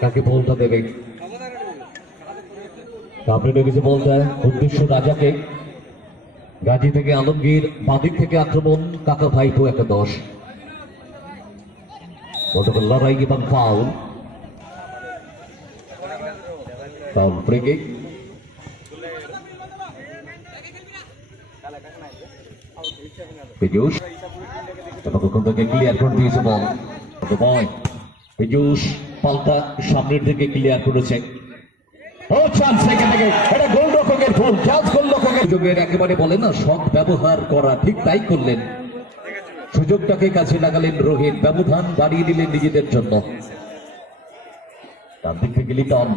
কাকে বলটা দেবে? আপনি কিছু বলতে উদ্দেশ্য রাজাকে। গাজী থেকে আলমগীর, বাদিক থেকে আক্রমণ কাকা ভাইপো একটা 10 লড়াই এবং ফাউল ফ্রি কিক। পীযূষ ওখান থেকে ক্লিয়ার করে দিয়েছে বল। পীযূষ পাল্টা সামনের দিকে ক্লিয়ার করেছে। একেবারে বলে না শখ ব্যবহার করা, ঠিক তাই করলেন। সুযোগটাকে কাছে লাগালেন রোহিত, ব্যবধান বাড়িয়ে দিলেন নিজেদের জন্য। তার দিক থেকে লিটন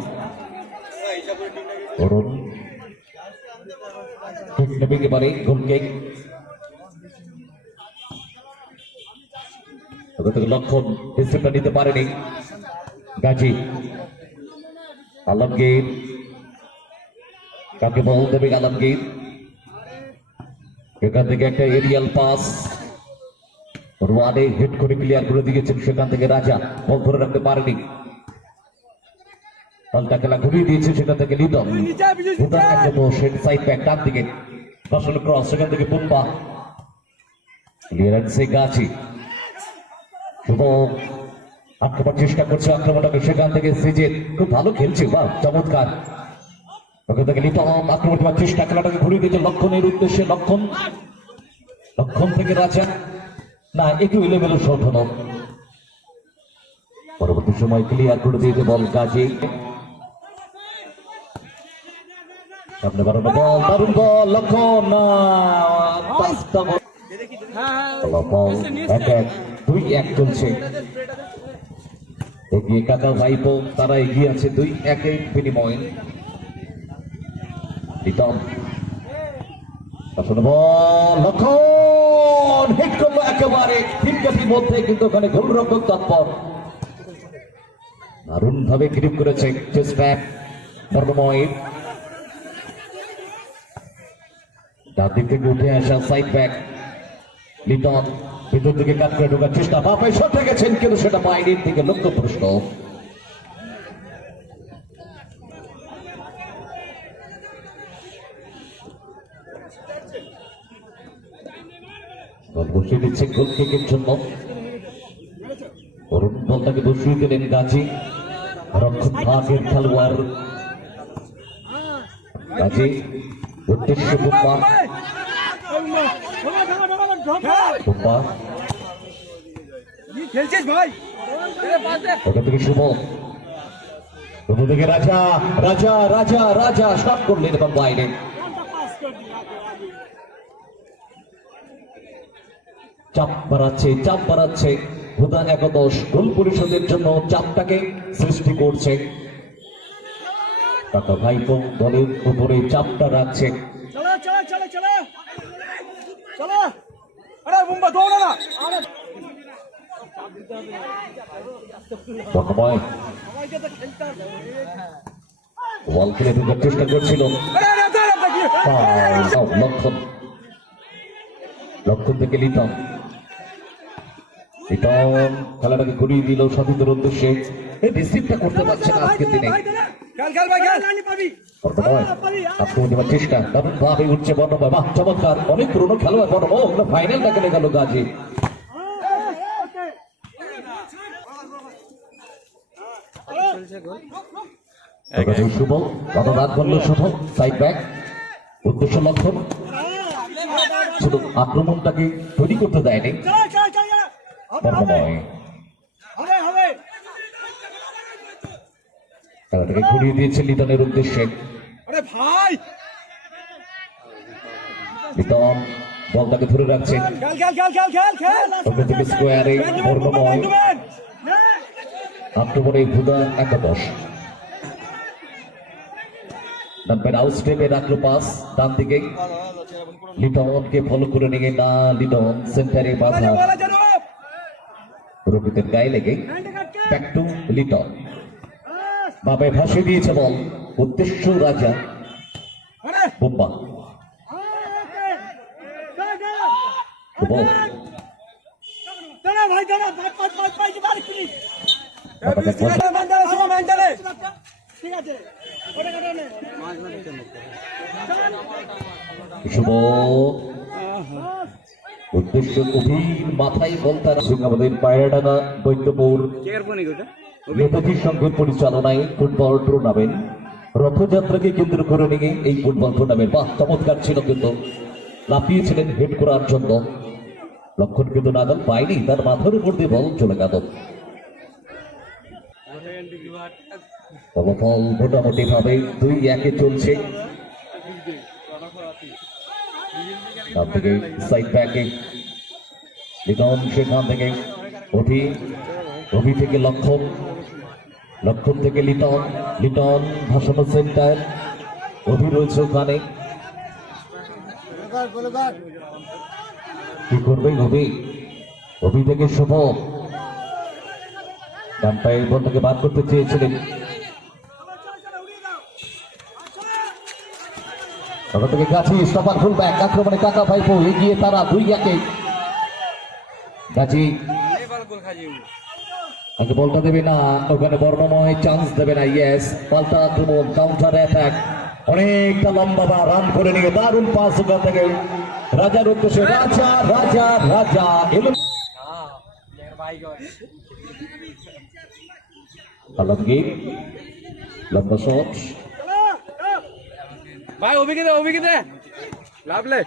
একেবারে গোলকে লক্ষণ ডিসিপ্লিন নিতে পারেনি। গাজী আলমগীর কাকে বল দেবে? আলমগীর এখান থেকে একটা এরিয়াল পাস রোয়ানে হিট করে ক্লিয়ার করে দিয়েছেন। সেখান থেকে রাজা বল ধরে রাখতে পারেনি, পাল্টা খেলা ঘুরিয়ে দিয়েছে। সেখান থেকে লিটন সাইড ব্যাক ডান দিকে বসানো ক্রস, সেখান থেকে পুম্বা ক্লিয়ারেন্সে গাছি শুভ আক্রমণ চেষ্টা করছে। আক্রমণটাকে সেখান থেকে সিজের খুব ভালো খেলছে, বা চমৎকার। ওখান থেকে লিটন আক্রমণ করার চেষ্টা, খেলাটাকে ঘুরিয়ে দিয়েছে লক্ষণের উদ্দেশ্যে। লক্ষণ থেকে রাজা না, একটু এলোমেলো শট হল। পরবর্তী সময় ক্লিয়ার করে দিয়েছে বল গাজী। সামনে বাড়ানো বল, দারুণ বল, লক্ষণ বল 2-1 চলছে। এগিয়ে কাকা ভাইপো, তারা এগিয়ে আছে 2-1 বিনিময়ে। লক্ষণ হিট করলো একেবারে তিনকাঠির মধ্যে, কিন্তু ওখানে গোলরক্ষক তৎপর, দারুণ ভাবে গ্রিপ করেছে। চেস্ট ব্যাক বর্ণময়, তার দিক থেকে উঠে আসা সাইড ব্যাক লিটন ভিতর দিকে কাট করে ঢোকার চেষ্টা, বাপাই শটে গেছেন কিন্তু সেটা বাইরের দিকে লক্ষ্য প্রশ্ন। বসিয়ে দিচ্ছে গোল কিকের জন্য। অরুণ বলটাকে বসিয়ে দিলেন গাজী, রক্ষণ ভাগের খেলোয়াড় গাজী। উদ্দেশ্য বুম্বা ওখান থেকে শুভ, শুভ থেকে রাজা রাজা রাজা রাজা শট করলেন এবং বাইরে। চাপ বাড়াচ্ছে হুদা একাদশ গোল পরিষদের জন্য চাপটাকে সৃষ্টি করছে। কাকা ভাইপো দলের উপরে চাপটা রাখছে। বল খেলে ঢোকার চেষ্টা করছিল লক্ষণ থেকে লিটন। খেলাটাকে ঘুরিয়ে দিল সতীর্থের উদ্দেশ্যে। এই রিসিভটা করতে পারছে না আজকের দিনে। চেষ্টা দারুণ ভাবে উঠছে বর্ণময়, বাহ চমৎকার, অনেক পুরনো খেলোয়াড় বর্ণময়। ফাইনালটা খেলে গেল গাজী। শুভ গতরাত বলল শুভ সাইড ব্যাক, উদ্দেশ্য লক্ষণ শুধু আক্রমণটাকে তৈরি করতে দেয়নি বর্ণময়। খেলাটাকে ঘুরিয়ে দিয়েছে লিটনের উদ্দেশ্যে। লিটন বলটাকে ধরে রাখছে স্কোয়ারে বর্ণময়। আক্রমণে হুদা একাদশ আউট স্টেপে রাখলো পাস ডান দিকে। লিটনকে ফলো করে নিয়ে না, লিটন সেন্টারে বাধা, রোহিতের গায়ে লেগে ব্যাক টু লিটন, ভাবে ভাসিয়ে দিয়েছে বল। উদ্দেশ্য রাজা বুম্বা শুভ দাঁড়া ভাই দাঁড়া পাঁচ বাড়ি ফিনিশ আপনাকে ঠিক আছে ওটা কাটা নে শুভ উদ্দেশ্য গভীর মাথায় বলতার আমাদের পায়রাডাঙ্গা বৈদ্যপুর নেতাজি সংঘের পরিচালনায় ফুটবল টুর্নামেন্ট রথযাত্রাকে কেন্দ্র করে নিয়ে এই ফুটবল টুর্নামেন্ট বাহ চমৎকার ছিল, কিন্তু লাফিয়েছিলেন হেড করার জন্য লক্ষণ কিন্তু নাগাল পায়নি, তার মাথার উপর দিয়ে বল চলে গেল। ফলাফল মোটামুটি ভাবে 2-1 চলছে। তার থেকে সাইড ব্যাকে লিটন, সেখান থেকে অভি থেকে লক্ষণ থেকে লিটন ভাসানো সেন্টার, অভি রয়েছে ওখানে, কি করবে অভি থেকে শুভ ডান পায়ের বল থেকে বাদ করতে চেয়েছিলেন, ওখান থেকে গাছি স্টপার ফুল ব্যাক আক্রমণে কাকা ভাইপো এগিয়ে তারা 2-1। গাছি আগে বলটা দেবে না, ওখানে বর্ণময় চান্স দেবে না, ইয়েস পাল্টা আক্রমণ কাউন্টার অ্যাটাক অনেকটা লম্বা বা রান করে নিয়ে দারুণ পাস ওখান থেকে রাজার উদ্দেশ্যে রাজা এলো আলমগীর লম্বা শট ভাই অভিজ্ঞতা লাভলে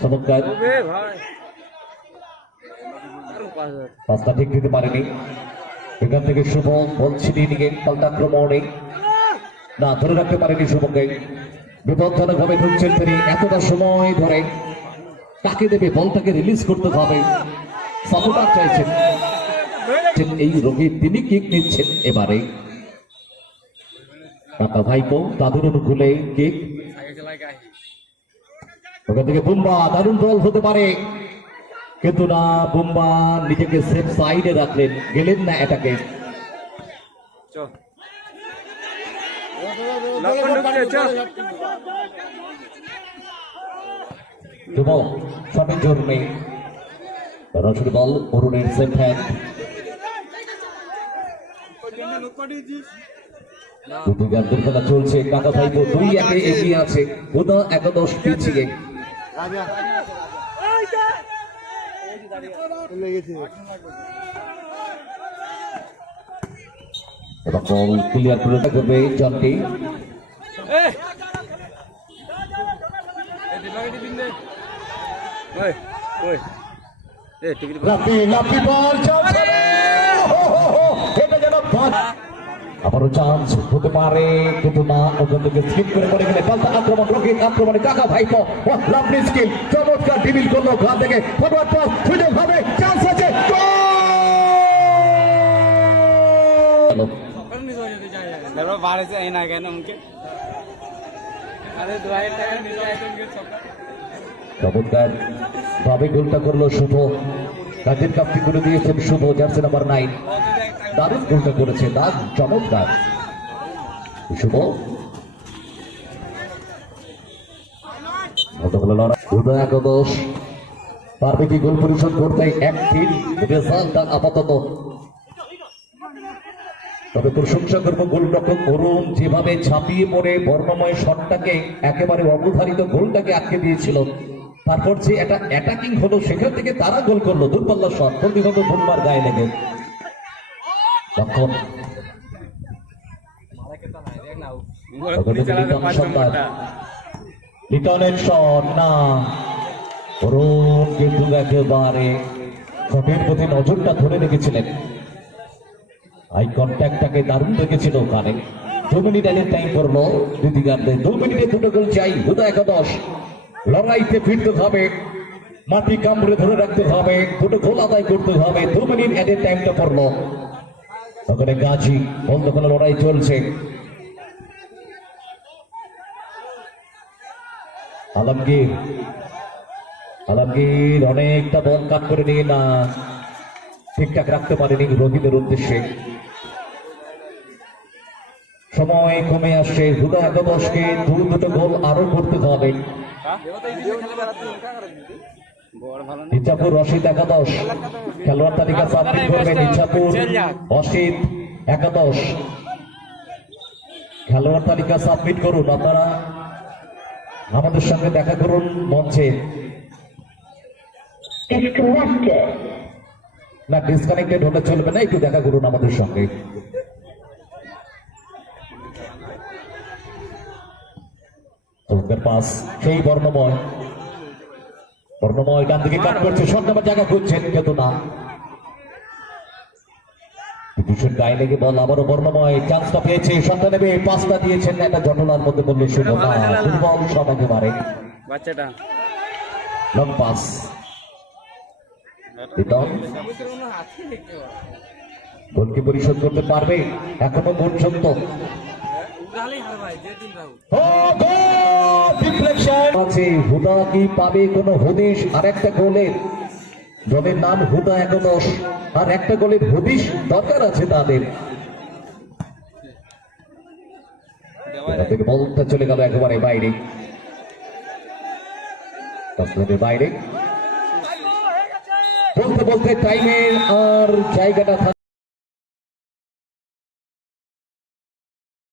চমৎকার ভাই পাঁচটা ঠিক দিতে পারেনি, এখান থেকে শুভ বল ছিনিয়ে নিয়ে পাল্টা আক্রমণে না ধরে রাখতে পারেনি শুভকে, বিপজ্জনক ভাবে ঢুকছেন তিনি, এতটা সময় ধরে তাকে দেবে বলটাকে রিলিজ করতে হবে, সাপোর্টার চাইছেন এই রোগী তিনি কিক নিচ্ছেন এবারে কাকা ভাইপো দাদুর অনুকূলে কিক, ওখান থেকে বুম্বা দারুণ বল হতে পারে, কিন্তু না বুম্বা নিজেকে সেফ সাইডে রাখলেন, গেলেন না এটাকে, সঠিক জোর নেই, সরাসরি বল অরুণের সেফ হ্যান্ড, দুটি গানদের খেলা চলছে, কাকা ভাইপো 2-1 এগিয়ে আছে, হুদা একাদশ পিছিয়ে বল ক্লিয়ার করে করবে জন্টি, আবারও চান্স হতে পারে, কিন্তু না ওখান থেকে স্লিপ করে পড়ে গেলে পাল্টা আক্রমণ রোগীর আক্রমণে কাকা ভাইপো লাভলি স্কিল চমৎকার ডিবিল করলো ওখান থেকে ফরওয়ার্ড পাস সুযোগ হবে, চান্স আছে, চমৎকার ভাবে গোলটা করলো শুভ, কাজের কাপটি করে দিয়েছেন শুভ, জার্সি নাম্বার 9 দারুণ গোলটা করেছে, দারুণ চমৎকার শুভ, একাদশ পারবে কি গোল পরিশোধ করতে, 1-3 রেজাল্ট আপাতত, তবে প্রশংসা করবো গোলরক্ষক অরুণ যেভাবে ঝাঁপিয়ে পড়ে বর্ণময় শটটাকে একেবারে অবধারিত গোলটাকে আটকে দিয়েছিল, তারপর যে এটা অ্যাটাকিং হলো সেখান থেকে তারা গোল করলো, দূরপাল্লা শট প্রতিহত বুম্বার গায়ে লেগে, লক্ষণ লিটনের শট না, অরুণ কিন্তু একেবারে শটের প্রতি নজরটা ধরে রেখেছিলেন, আই কন্ট্যাক্টটাকে দারুণ রেখেছিল ওখানে, 2 মিনিট আগে টাইম করলো দিদিগারদের, 2 মিনিটে 2টো গোল চাই, হুদা একাদশ লড়াইতে ফিরতে হবে, মাটি কামড়ে ধরে রাখতে হবে, 2টো গোল আদায় করতে হবে, 2 মিনিট আগে টাইমটা পড়লো, ওখানে গাজী বল দখলে লড়াই চলছে, আলমগীর অনেকটা বল কাট করে নিয়ে না ঠিকঠাক রাখতে পারেনি রোগীদের উদ্দেশ্যে, সময় কমে আসছে, হুদা একাদশকে 2টো গোল আরো করতে হবে, ইচ্ছাপুর রশিদ একাদশ খেলোয়াড় তালিকা সাবমিট করবেন। ইচ্ছাপুর রশিদ একাদশ খেলোয়াড় তালিকা সাবমিট করুন। আপনারা আমাদের সঙ্গে দেখা করুন মঞ্চে। না, ডিসকানেক্টেড হলে চলবে না, একটু দেখা করুন আমাদের সঙ্গে। পাস সেই বর্ণময় ডান দিকে কাট করছে, সন্ধ্যাবার জায়গা খুঁজছেন কিন্তু না। ভূষণ গায়ে লেগে বল আবারও বর্ণময় চান্সটা পেয়েছে, সন্ধ্যা নেবে পাসটা দিয়েছেন একটা জটলার মধ্যে বললে শুভ না, দুর্বল সব একেবারে বাচ্চাটা লং পাস। গোলকি পরিশোধ করতে পারবে এখনো পর্যন্ত। হুদা কি পাবে কোন হদিশ? আর একটা গোলের দলের নাম হুদা একাদশ, আর একটা গোলের হদিশ দরকার আছে তাদের। বলটা চলে গেল একেবারে বাইরে, বাইরে। বলতে বলতে টাইমের আর জায়গাটা